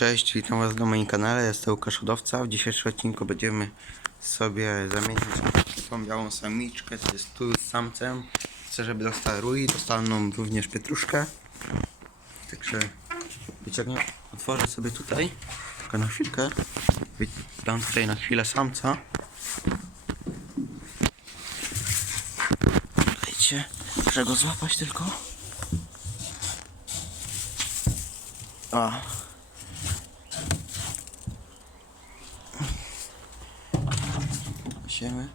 Cześć, witam was na moim kanale, jestem Łukasz Hodowca. W dzisiejszym odcinku będziemy sobie zamienić tą białą samiczkę, to jest tu z samcem. Chcę, żeby dostała rój, dostaną również pietruszkę. Także wyciągnę, otworzę sobie tutaj, tylko na chwilkę. Dam tutaj na chwilę samca. Dajcie, muszę go złapać tylko. A. Siemy.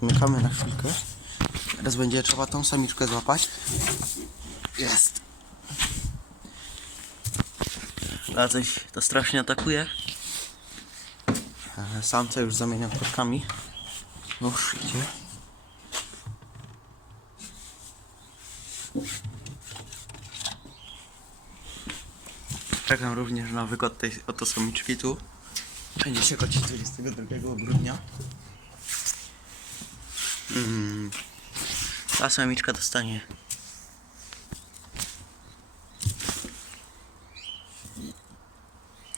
Zamykamy na chwilkę. Teraz będzie trzeba tą samiczkę złapać. Jest. A coś to strasznie atakuje. E, Samce już zamieniam kotkami. Już idzie. Czekam również na wykład tej oto samiczki tu. Będzie się kocić 22 grudnia. Mm. Ta samiczka dostanie.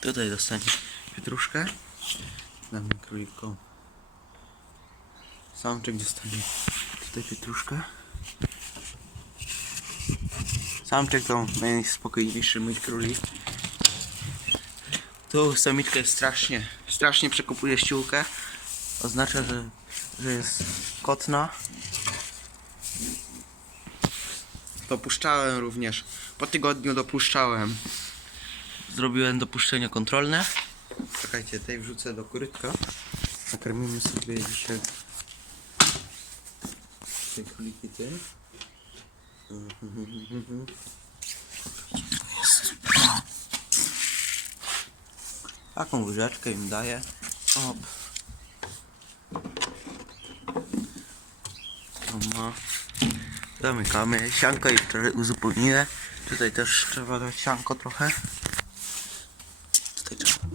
Tutaj dostanie pietruszkę. Damy królikom. Samczyk dostanie tutaj pietruszkę. Samczyk to najspokojniejszy mój królik. Tu samiczka jest strasznie, strasznie przekopuje ściółkę. Oznacza, że, że jest kotna. Dopuszczałem również. Po tygodniu dopuszczałem. Zrobiłem dopuszczenie kontrolne. Czekajcie, tej wrzucę do korytka. Nakarmimy sobie dzisiaj te króliki tym. Taką łyżeczkę im daję. Op. Ma. Zamykamy. Sianko jeszcze uzupełnię. Tutaj też trzeba dać sianko trochę. Tutaj trzeba.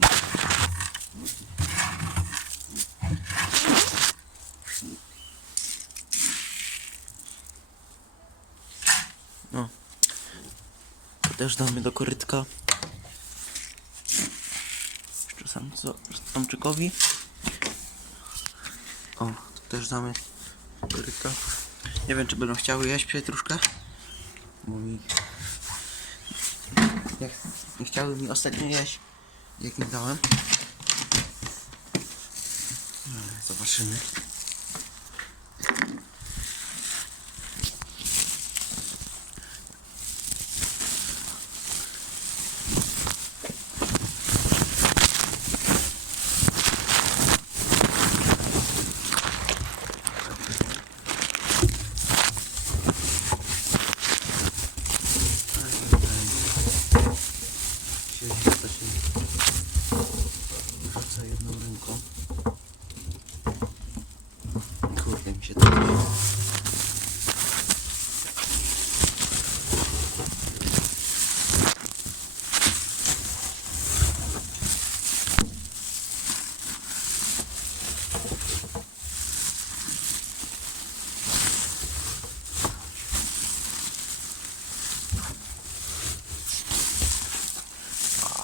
No. Też damy do korytka. Samczykowi. O, tu też damy korytka. Nie wiem czy będą chciały jeść pietruszkę. Bo mi... Nie, nie chciały mi ostatnio jeść. Jak im dałem. Ale Zobaczymy. Siedzi, to się rzuca jedną ręką. Kurde mi się to dzieje.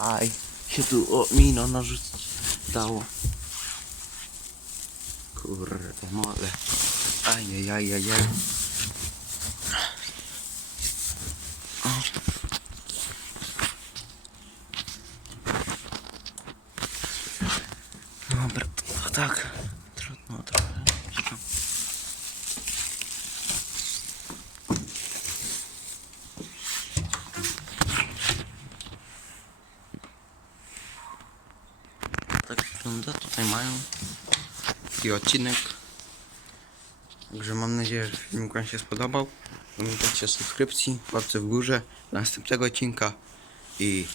Aj, się tu o mino narzucić dało. Kurde mole. Ajajajajaj. O. Dobra, to tak. Trudno trochę. Wygląda. Tutaj mają taki odcinek. Także mam nadzieję, że film Wam się spodobał. Pamiętajcie o subskrypcji, łapce w górze, do następnego odcinka i